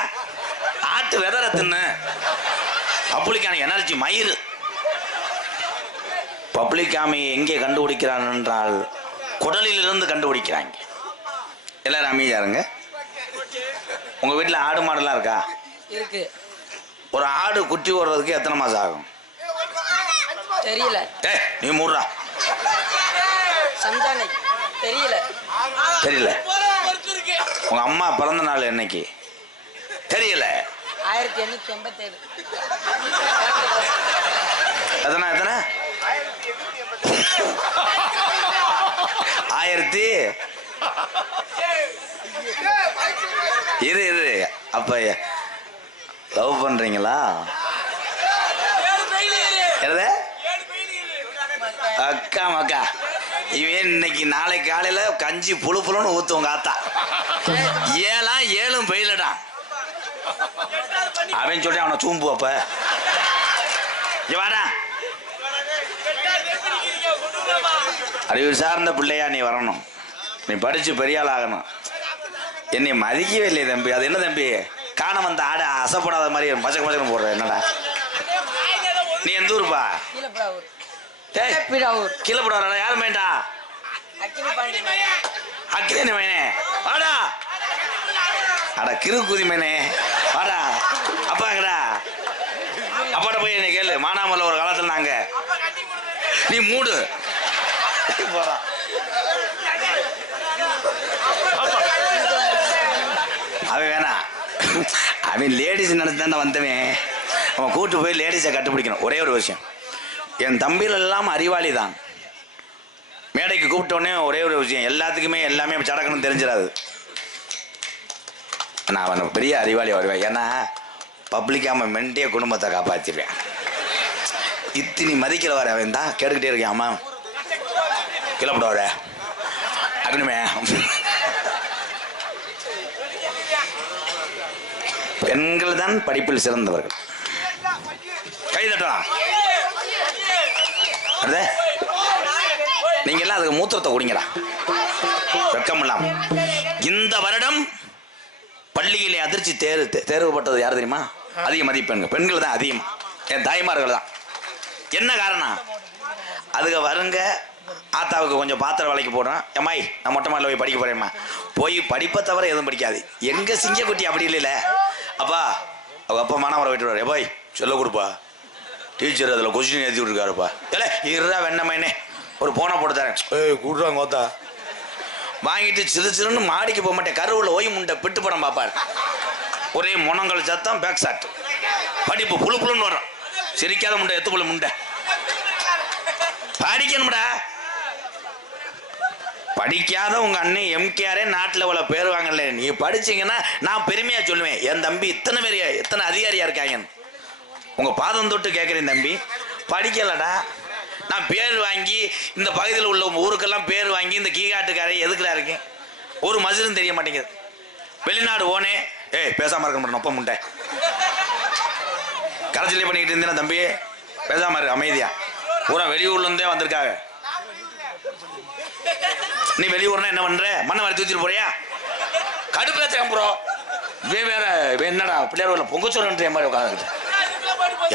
ஆட்டு வெதற தின்னு பப்ளிக்கான எனர்ஜி மயிறு. பப்ளிக்காமையை எங்கே கண்டுபிடிக்கிறான் என்றால் குடலிலிருந்து கண்டுபிடிக்கிறாங்க. எல்லாரும் அமைதியா இருங்க. உங்க வீட்டில் ஆடு மாடுலாம் இருக்கா? இருக்கு. ஒரு ஆடு குட்டி ஓடுறதுக்கு எத்தனை மாசம் ஆகும்? தெரியல. ஏய் நீ மூடுறா. சந்தானை தெரியல. தெரியல. உங்க அம்மா பிறந்த நாள் என்னைக்கு? தெரியல. 1887. எத்தனை எத்தனை? 1000 இரு அப்ப லவ் பண்றீங்களா? அக்கா மக்கா இவன் இன்னைக்கு நாளை காலையில கஞ்சி புழு புழுன்னு ஊத்துவங்க ஆத்தா. 7 பெயிலடா. அவன் சொல்லி அவனை சூம்பு. அப்ப வாடா, அறிவு சார்ந்த பிள்ளையா நீ வரணும், நீ படிச்சு பெரிய ஆள் ஆகணும். என்னை மதிக்கவே இல்லையே தம்பி. அது என்ன தம்பி, காண வந்த ஆட அசைப்படாத மாதிரி பச்சை பச்சைன்னு போடுற என்னடா? நீ எந்த ஊருப்பா? கீழே போடுவாரா? யாரும் வேண்டா அக்கினி மேனே வாடா. அட கிரு குதி மேனே வாடா. அப்பாங்கடா அப்பாட்ட போய் என்ன கேளு. மானாமல்ல ஒரு காலத்துல நாங்க. நீ மூடு போறான். அவன் வேணாம், அவன் லேடிஸ் நினைச்சு தானே வந்தவன். அவன் கூட்டு போய் லேடிஸை கண்டுபிடிக்கணும். ஒரே ஒரு விஷயம், என் தம்பிகள் எல்லாம் அறிவாளி தான். மேடைக்கு கூப்பிட்டோடனே ஒரே ஒரு விஷயம், எல்லாத்துக்குமே எல்லாமே சடக்கணும் தெரிஞ்சிடாது. நான் அவனை பெரிய அறிவாளி வருவேன். ஏன்னா பப்ளிக்காம மென்டே குடும்பத்தை காப்பாற்றிடுவேன். இத்தினி மதிக்கல வர அவன் தான் கேட்டுக்கிட்டே இருக்கேன். அம்மா கிளப்பிட வர அப்படின்னுமே. பெண்கள் தான் படிப்பில் சிறந்தவர்கள். கைதட்டலாம். நீங்க எல்லாம் அதுக்கு மூத்திரத்தை குடிங்களா? வெக்கம் இல்லாம. இந்த வருடம் பள்ளியிலே அதிர்ச்சி தேர்வுப்பட்டது யார் தெரியுமா? அதிக மதிப்பெண்கள் பெண்கள் தான் அதிகம். என் தாய்மார்கள் தான். என்ன காரணம்? அதுக்கு வருங்க ஆத்தாவுக்கு கொஞ்சம் பாத்திர வேலைக்கு போடுறேன். எம்மாய் நான் மொட்டை மாடியில் போய் படிக்க போறேம்மா. போய் படிப்பை தவிர எதுவும் படிக்காது. எங்க சிங்கக்குட்டி அப்படி இல்லைல்ல. அப்பா அவங்க அப்பா மாணவரை விட்டுருவாரு. போய் சொல்ல கொடுப்பா, டீச்சர் அதில் கொஸ்டின் ஏற்றி விட்டுருக்காருப்பா. இல்லை இருடா வெண்ணமைனே ஒரு போனை போட்டு தரேன். ஏய் கூடுறாங்க ஓத்தா வாங்கிட்டு சிறு சிறுன்னு மாடிக்கு போக மாட்டேன். கருவில் ஓய் முண்டை பிட்டு படம் பார்ப்பார். ஒரே முனங்கள் சத்தம், பேக் ஷாட், படிப்பு புழு புழுன்னு வரும். சிரிக்காத முண்டை, எத்து புழு முண்டை. படிக்கணும்டா. படிக்காத உங்க அண்ணன் எம்கேஆரே நாட்டில் இவ்வளோ பேர் வாங்கல. நீ படிச்சீங்கன்னா நான் பெருமையா சொல்லுவேன், என் தம்பி இத்தனை பேர் எத்தனை அதிகாரியா இருக்காங்கன்னு. உங்க பாதம் தொட்டு கேட்குறேன் தம்பி. படிக்கலடா. நான் பேர் வாங்கி இந்த பகுதியில் உள்ள ஊருக்கெல்லாம் பேர் வாங்கி இந்த கீகாட்டுக்காரை எதுக்குடா இருக்கேன்? ஒரு மசிலும் தெரிய மாட்டேங்குது. வெளிநாடு ஓனே ஏய் பேசாம இருக்க மாட்டேன். நொப்ப முண்டை கரைச்சலே பண்ணிக்கிட்டு இருந்தேன் தம்பி, பேசாம இரு, அமைதியா. பூரா வெளியூர்ல இருந்தே வந்திருக்காங்க. நீ வெளியூர்னா என்ன பண்ற? மண்ணை வரை தூக்கிட்டு போறியா? கடுப்பேற்றேன் ப்ரோ. வேற என்னடா பிள்ளையார் பொங்கச்சோறுன்ற மாதிரி உட்காந்துக்கிட்டு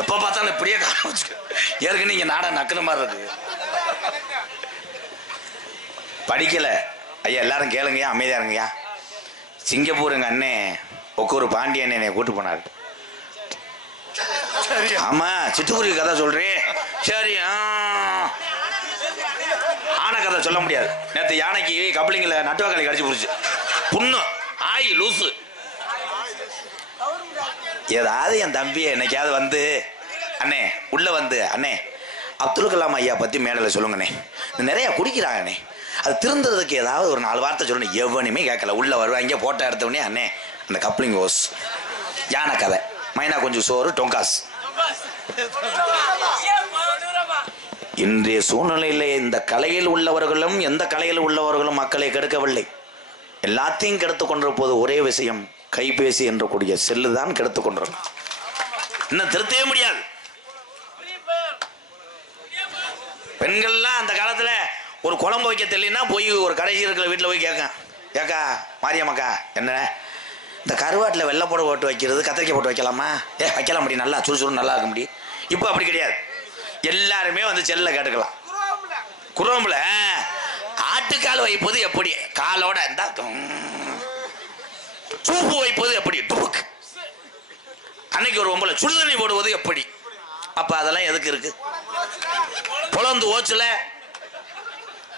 எப்ப பார்த்தாலும் இப்படியே காரணம் வச்சுக்க. ஏற்கனவே இங்க நாடா நக்குன மாதிரி இருக்கு. படிக்கல ஐயா, எல்லாரும் கேளுங்கய்யா, அமைதியா இருங்கய்யா. சிங்கப்பூர் எங்க அண்ணே ஒக்கூர் பாண்டியன் என்னை கூட்டு போனாரு. ஆமா, சிட்டுக்குருவி கதை சொல்றேன். சரி, ஆனை கதை சொல்ல முடியாது. நேற்று யானைக்கு கப்ளிங்கில் நட்டுவாக்காளி கடிச்சு போச்சு. புண்ணு ஆய் லூசு. ஏதாவது என் தம்பியை என்னைக்காவது வந்து அண்ணே உள்ள வந்து அண்ணே அப்துல் கலாம் ஐயா பத்தி மேடையில் சொல்லுங்கண்ணே, நிறைய குடிக்கிறாங்கண்ணே, அது திருந்ததுக்கு ஏதாவது ஒரு 4 வார்த்தை சொல்லணும். எவனுமே கேட்கல. உள்ள வருவாங்க, போட்டோ எடுத்தவொடனே அண்ணே அந்த கப்ளிங் ஹோஸ், யானை கதை, மைனா கொஞ்சம் சோறு, டொங்காஸ். இன்றைய சூழ்நிலையில இந்த கலையில் உள்ளவர்களும் எந்த கலையில் உள்ளவர்களும் மக்களை கெடுக்கவில்லை, எல்லாத்தையும் கெடுத்து கொண்டிருப்போது ஒரே விஷயம், கைபேசி என்ற கூடிய செல்லு தான் கெடுத்து கொண்டிருக்கும். இன்னும் திருத்தவே முடியாது. பெண்கள்லாம் அந்த காலத்துல ஒரு குழம்பு வைக்க தெரியலன்னா போய் ஒரு கடைசி இருக்கிற வீட்டில் போய் கேட்கா மாரியம்மக்கா, என்ன இந்த கருவாட்டில் வெள்ளைப்போட போட்டு வைக்கிறது, கத்திரிக்காய் போட்டு வைக்கலாமா? வைக்கலாம் முடியும், நல்லா சுறுசுறு நல்லா இருக்க முடியும். இப்போ அப்படி கிடையாது. எல்லாருமே வந்து செல்ல கேட்டுக்கலாம். குரோம்புல ஆட்டுக்கால் வைப்பது எப்படி, காலோட இருந்தா சூப்பு வைப்பது எப்படி, டுபுக்கு. அன்னைக்கு ஒரு ஒம்பளை சுடுதண்ணி போடுவது எப்படி. அப்ப அதெல்லாம் எதுக்கு இருக்கு? பொழந்து ஓச்சுல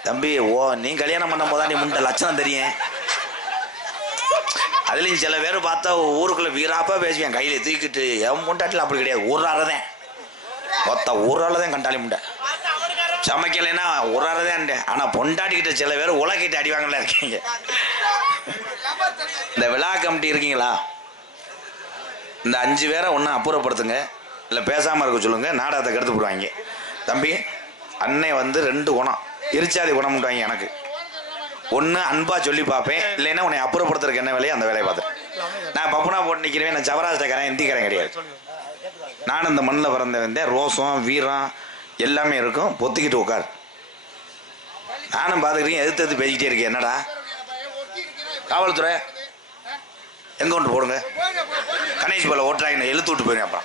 தம்பி, நீ கல்யாணம் பண்ணும் போதா நீ முன்ன லட்சணம் தெரியும். அதுலயும் சில பேர் பார்த்தா ஊருக்குள்ள வீராப்பா பேசுவேன், கையில தூக்கிட்டு. என் முண்டாட்டில் அப்படி கிடையாது, ஊராரதான் மொத்த ஊராலதான் கண்டாளி முண்டை. சமைக்கலைன்னா ஊராரதான். ஆனா பொண்டாட்டிக்கிட்ட சில பேர் உலகிட்ட அடிவாங்கல இருக்கீங்க. இந்த விழா கமிட்டி இருக்கீங்களா, இந்த 5 பேரை ஒன்னும் அப்புறப்படுத்துங்க, இல்லை பேசாம இருக்க சொல்லுங்க, நாடகத்தை கெடுத்து போடுவாங்க. தம்பி, அன்னை வந்து 2 குணம், இருச்சாதி குணம்ன்றாங்க. எனக்கு ஒன்று அன்பா சொல்லி பார்ப்பேன், இல்லைன்னா உன்னை அப்புறப்படுத்துறதுக்கு என்ன வேலையோ அந்த வேலையை பார்த்துறேன். நான் பப்புனா போட்டு நிற்கிறேன், நான் சவராஷ்டக்காரன், இந்திக்காரன் கிடையாது. நான் இந்த மண்ணில் பிறந்த வந்தேன், ரோசம் வீரம் எல்லாமே இருக்கும். பொத்திக்கிட்டு உட்கார். நானும் பார்த்துக்கிட்டேன், எதிர்த்து பேசிக்கிட்டே இருக்கேன். என்னடா காவல்துறை எங்கே கொண்டு போடுங்க, கணேஷ் போல ஓட்டுறாங்க, இழுத்து விட்டு போயிருங்க.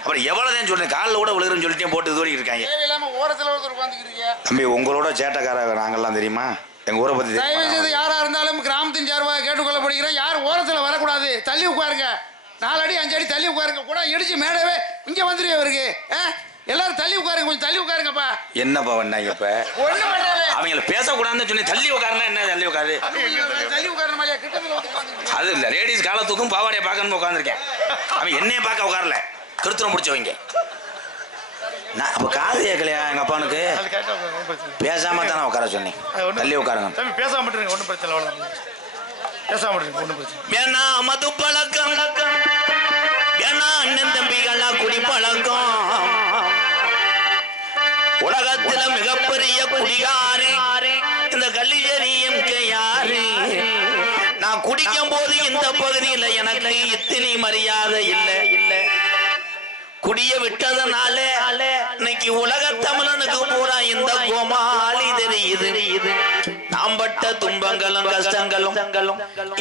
அப்புறம் எவ்வளோதான் சொல்றேன், காலில் கூட விழுகுறேன்னு சொல்லிட்டு போட்டு இது இருக்காங்க. தம்பி, உங்களோட சேட்டைக்கார நாங்கள்லாம் தெரியுமா, எங்க ஊரை பத்தி யாரா இருந்தாலும் கிராமத்தின் சார்பாக கேட்டுக்கொள்ளப்படுகிறோம். யாரும் ஓரத்தில் வரக்கூடாது, தள்ளி உட்காருங்க. 4 அடி 5 அடி தள்ளி உட்காருங்க. கூட இடிச்சு மேடவே இங்க வந்துரு அவருக்கு. எல்லாரும் தள்ளி உட்காருங்க, கொஞ்சம் தள்ளி உட்காருங்கப்பா. என்னப்பா பண்ணாங்க இப்ப? அவங்கள பேசக்கூடாதுன்னு சொல்லி தள்ளி உட்காருன்னா என்ன தள்ளி உட்காரு? தள்ளி உட்காரணும். அது இல்ல, லேடிஸ் காலத்துக்கும் பாவாடையை பார்க்கணும்னு உட்காந்துருக்கேன். அவன் என்னைய பார்க்க உட்காரல, கிருத்திரம் பிடிச்சவங்க. நான் அப்ப காது கேட்கலையா எங்க அப்பானுக்கு? பேசாம தானே உட்கார சொன்னேன், தள்ளி உட்காருங்க. பேசாம ஒன்றும் பிரச்சனை இல்லை, பேசாம ஒன்றும் பிரச்சனை. ஏன்னா மது பழக்கம், ஏன்னா அண்ணன் தம்பிகளா குடி பழக்கம். உலகத்துல மிகப்பெரிய குடிகாரு இந்த கள்ளிஜரியம் யாரு. நான் குடிக்கும் போது இந்த பகுதியில் எனக்கு இத்தனை மரியாதை இல்லை. குடிய விட்டதனால இன்னைக்கு உலக தமிழனுக்கு பூரா இந்த கோமாளி தெரியுது. நாம் பட்ட துன்பங்களும் கஷ்டங்களும்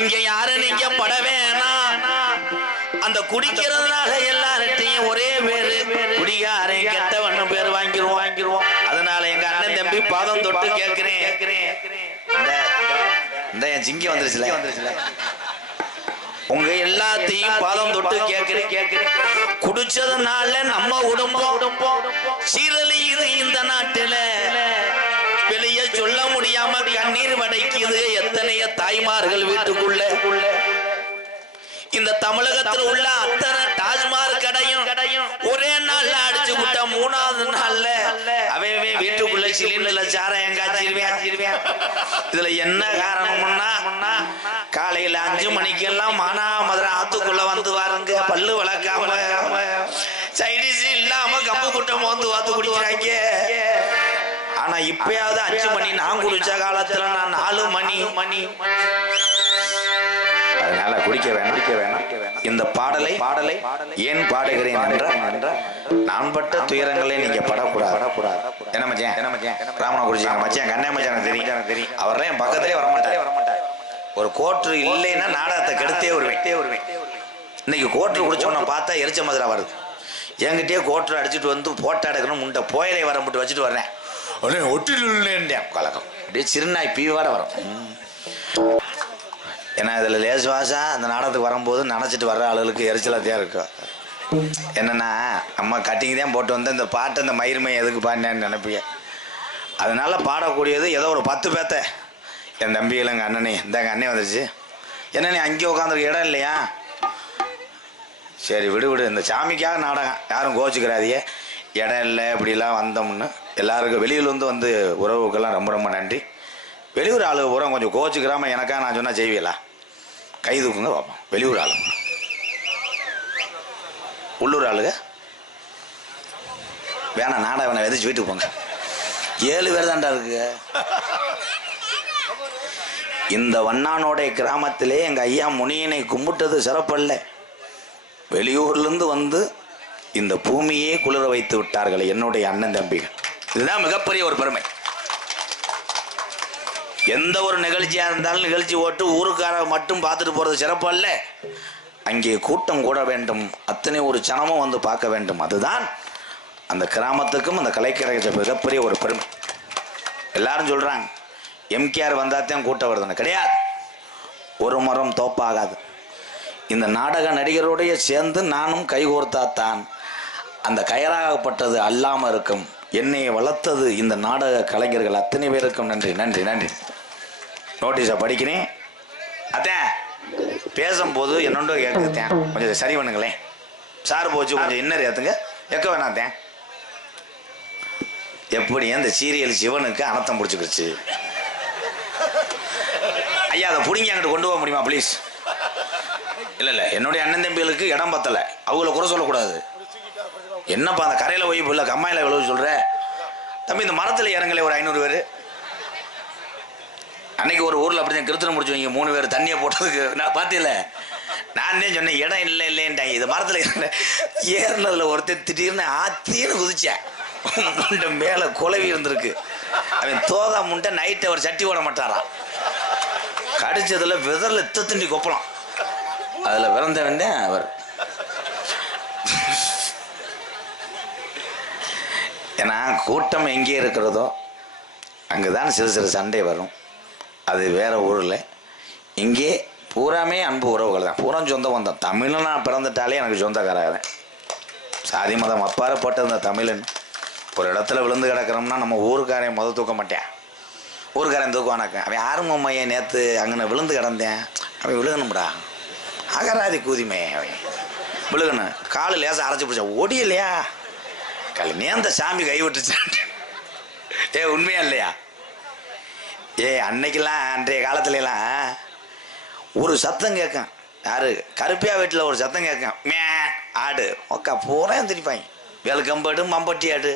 இங்க யாரு நீங்க பட வேணாம். அந்த குடிக்கிறதுனால எல்லார்ட்டையும் ஒரே பேரு குடிகாரே, கெட்டவண்ணு பேர் வாங்கிருவோம். அதனால எங்க அண்ணன் தம்பி பாதம் தொட்டு கேட்கிறேன். இந்த என் சிங்கி வந்துருச்சுல, உங்க எல்லாத்தையும் பாதம் தொட்டு கேட்கிறேன். குடிச்சதுனால நம்ம குடும்பம் சீரழியுது இந்த நாட்டுல. வெளியே சொல்ல முடியாம கண்ணீர் வடைக்குது எத்தனைய தாய்மார்கள் வீட்டுக்குள்ள. இந்த தமிழகத்தில் உள்ள அத்தனை டாஸ்மாக் கடையும் ஒரே நாள்ல அடிச்சு விட்ட 3வது நாள்ல அவன் வீட்டுக்குள்ள சிலிண்டர்ல சாராயம் காய்ச்சிருவேன். இதுல என்ன காரணம்னா, காலையில 5 மணிக்கெல்லாம் மானாமதுரை ஆத்துக்குள்ள வந்து வாருங்க, பல்லு வளர்க்காம சைடிஸ் இல்லாம கம்பு குட்டம் வந்து வாத்து குடிக்கிறாங்க. ஆனா இப்பயாவது 5 மணி, நான் குடிச்ச காலத்துல நான் 4 மணி. அதனால குடிக்க வேணாம். இந்த பாடலை ஏன் பாடுகிறேன் என்றால் நான் பட்ட துயரங்களை நீங்க படக்கூடாது. என்ன மச்சான் ராமனா குடிச்சாங்க மச்சான் கண்ணே மச்சான் தெரியும். அவரெல்லாம் என் பக்கத்திலே வரமாட்டார். ஒரு கோற்று இல்லைன்னா நாடகத்தை கெடுத்தே வருவேன். இன்னைக்கு கோற்று குடிச்சோம்னா பார்த்தா எரிச்ச மதுரா வருது. என்கிட்டயே கோற்று அடிச்சுட்டு வந்து போட்டா எடுக்கணும் முண்டை போயிலை வரம்பிட்டு வச்சுட்டு வர்றேன். உடனே ஒட்டிலேன் கலக்கம் அப்படியே சிறுநாய் பீவாட வரும். ஏன்னா இதில் லேசுவாசா அந்த நாடகத்துக்கு வரும்போது நினச்சிட்டு வர்ற ஆளுகளுக்கு எரிச்சலாக இருக்கும். என்னென்னா அம்மா கட்டிங் தான் போட்டு வந்து இந்த பாட்டு அந்த மயிர்மை எதுக்கு பாடினேன்னு நினைப்பீங்க. அதனால பாடக்கூடியது ஏதோ ஒரு 10 பேத்த என் தம்பிகள் எங்கள் அண்ணனே இந்த எங்கள் அண்ணே வந்துச்சு. என்ன நீ அங்கேயே உட்காந்துருக்க இடம் இல்லையா? சரி விடு இந்த சாமிக்காக நாடகம் யாரும் கோச்சிக்கிறாதியே. இடம் இல்லை இப்படிலாம் வந்தோம்னு எல்லாருக்கும் வெளியூர்லேருந்து வந்து உறவுக்கெல்லாம் ரொம்ப ரொம்ப நன்றி. வெளியூர் ஆளு உரம் கொஞ்சம் கோச்சிக்கிறாம எனக்கா நான் சொன்னால் செய்வீங்களா? கை தூக்குங்க பார்ப்போம். வெளியூர் ஆளு உள்ளூர் ஆளுங்க வேணாம் நாடகம் விதைச்சு வீட்டுக்கு போங்க. 7 பேர் தான்டா இருக்கு. இந்த வண்ணானோடைய கிராமத்திலே எங்கள் ஐயா முனியனை கும்பிட்டது சிறப்பல்ல. வெளியூர்லேருந்து வந்து இந்த பூமியே குளிர வைத்து விட்டார்கள் என்னுடைய அண்ணன் தம்பிகள். இதுதான் மிகப்பெரிய ஒரு பெருமை. எந்த ஒரு நிகழ்ச்சியா இருந்தாலும் நிகழ்ச்சி ஓட்டு ஊருக்கார மட்டும் பார்த்துட்டு போறது சிறப்பு அல்ல. அங்கே கூட்டம் கூட வேண்டும், அத்தனை ஒரு சனமும் வந்து பார்க்க வேண்டும். அதுதான் அந்த கிராமத்துக்கும் அந்த கலைக்கழக மிகப்பெரிய ஒரு பெருமை. எல்லாரும் சொல்றாங்க எம்கேஆர் வந்தாத்தான் கூட்டம் வருதுன்னு. கிடையாது. ஒரு மரம் தோப்பாகாது. இந்த நாடக நடிகரோடைய சேர்ந்து நானும் கைகோர்த்தாத்தான் அந்த கயராகப்பட்டது அல்லாம இருக்கும். என்னை வளர்த்தது இந்த நாடக கலைஞர்கள் அத்தனை பேருக்கும் நன்றி. நோட்டீஸை படிக்கிறேன். அத்தேன் பேசும்போது என்னொன்று கேட்குறேன், கொஞ்சம் சரி பண்ணுங்களேன். சார் போச்சு கொஞ்சம் இன்னர் ஏற்றுங்க. எக்க வேணாத்தேன். எப்படி இந்த சீரியல் சிவனுக்கு அனத்தம் பிடிச்சிக்கிடுச்சு. ஐயா அதை பிடிங்கி அங்கிட்டு கொண்டு போக முடியுமா ப்ளீஸ்? இல்லை என்னுடைய அண்ணன் தம்பிகளுக்கு இடம் பத்தலை. அவங்கள குறை சொல்லக்கூடாது. என்னப்பா அந்த கரையில் போய் இல்லை கம்மாயில் எவ்வளவு சொல்கிற தம்பி? இந்த மரத்தில் இறங்கல ஒரு 500 பேர். அன்னைக்கு ஒரு ஊரில் அப்படி தான் கிருத்தனை முடிச்சு வைங்க 3 பேர் தண்ணியை போட்டதுக்கு. நான் பார்த்தீங்கள நான் தான் சொன்னேன் இடம் இல்லைன்ட்டாங்க. இது மரத்தில் ஏறினதில் ஒருத்தர் திடீர்னு ஆத்தின்னு குதிச்சேன். முண்டை மேலே குலவி இருந்திருக்கு. அவன் தோதா முண்டை நைட்டு அவர் சட்டி ஓட மாட்டாரான். கடிச்சதுல விதரில் தண்டி கொப்பலாம். அதில் பிறந்தவன் தான் அவர். ஏன்னா கூட்டம் எங்கே இருக்கிறதோ அங்குதான் சிறு சண்டை வரும். அது வேற ஊரில். இங்கே பூராமே அன்பு உறவுகள் தான். பூரா சொந்தம் வந்தோம். தமிழ்னு நான் பிறந்துட்டாலே எனக்கு சொந்தக்காரன். சாதி மதம் அப்பாற போட்டு இந்த தமிழன் ஒரு இடத்துல விழுந்து கிடக்கிறோம்னா நம்ம ஊருக்காரையும் தூக்க மாட்டேன். ஊருக்காரன் தூக்குவானாக்க அவன் ஆரம்ப மையன் நேற்று அங்கே விழுந்து கிடந்தேன். அவன் விழுகணும்டா அகராதி கூதிமே. அவன் விழுகணும். காலு லேசாக அரைச்சி பிடிச்சா ஒடியலையா கல்வி அந்த சாமி கைவிட்டுச்சான். உண்மையா இல்லையா? அன்னைக்கெல்லாம் அன்றைய காலத்துலலாம் ஒரு சத்தம் கேட்கும். யாரு கருப்பியா வீட்டில் ஒரு சத்தம் கேட்கும். மே ஆடு ஒக்கா பூரா திருப்பாங்க. வெளுக்கம்படு மம்பட்டி ஆடு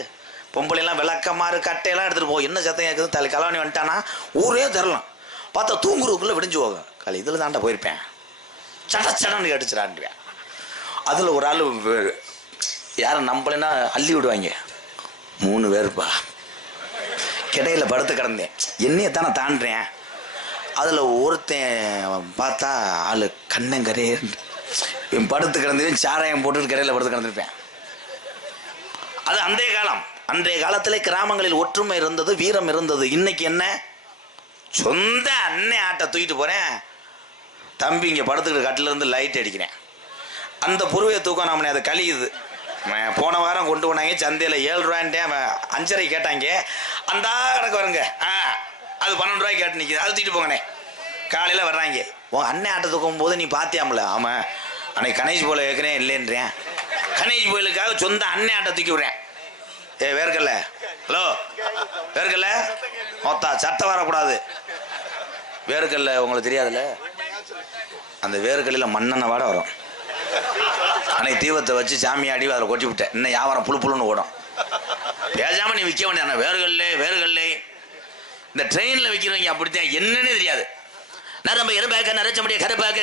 பொம்பளைலாம் விளக்கமாறு கட்டையெல்லாம் எடுத்துகிட்டு போகும். என்ன சத்தம் கேட்குது தலை கலவாணி வந்துட்டானா ஊரே தரலாம். பார்த்தா தூங்குறதுக்குள்ளே விடிஞ்சு போகும். கலை இதில் தாண்டா போயிருப்பேன். சடன்னு கடிச்சிடான்டுவேன். அதில் ஒரு ஆள் யாரும் நம்பலைன்னா அள்ளி விடுவாங்க. 3 பேருப்பா கிடையில படுத்து கிடந்தேன். என்னையத்தானே தாண்டுறேன். அதில் ஒருத்தன் பார்த்தா ஆள் கண்ணங்கரே படுத்து கிடந்தேன். சாராயம் போட்டுட்டு கிடையில படுத்து கிடந்திருப்பேன். அது அன்றைய காலம். அன்றைய காலத்திலே கிராமங்களில் ஒற்றுமை இருந்தது, வீரம் இருந்தது. இன்னைக்கு என்ன சொந்த அண்ணன் ஆட்டை தூக்கிட்டு போகிறேன். தம்பி இங்கே படுத்துக்கிட்டு கட்டில இருந்து லைட் அடிக்கிறேன். அந்த புருவையை தூக்கம் நாமனே அதை கழியுது. போன வாரம் கொண்டு போனாங்க சந்தையில் 7 ரூபான்ட்டே 5.5 கேட்டாங்க. அந்த கிடக்கு வருங்க. அது 12 ரூபாய்க்கு கேட்டு நிற்கிது. அது தூக்கிட்டு போங்கண்ணே. காலையில் வர்றாங்க. உன் அண்ணன் ஆட்டை தூக்கும் போது நீ பார்த்தியாமல? ஆமாம் அன்னைக்கு கணேஷ் போல கேட்குறேன் இல்லைன்றேன். கணேஷ் கோயிலுக்காக சொந்த அண்ணன் ஆட்டை தூக்கி விடுறேன். வேர்க்கல்ல ஹலோ வேர்க்கல்ல மொத்தா சட்டை வரக்கூடாது. வேர்க்கல்ல உங்களுக்கு தெரியாதுல்ல? அந்த வேர்க்கல்லில் மண்ணெண்ணெய் வாட வரும். அன்னைக்கு தீபத்தை வச்சு சாமி ஆடி அதில் கொட்டி விட்டேன். இன்னும் வியாபாரம் புழுன்னு ஓடும். பேசாமல் நீ விற்க வேண்டிய வேர்கல்லே இந்த ட்ரெயினில் விற்கிறவங்க அப்படித்தான் என்னன்னே தெரியாது. நரம்பு இருப்பாக்க நரைச்ச முடிய கருப்பாக்க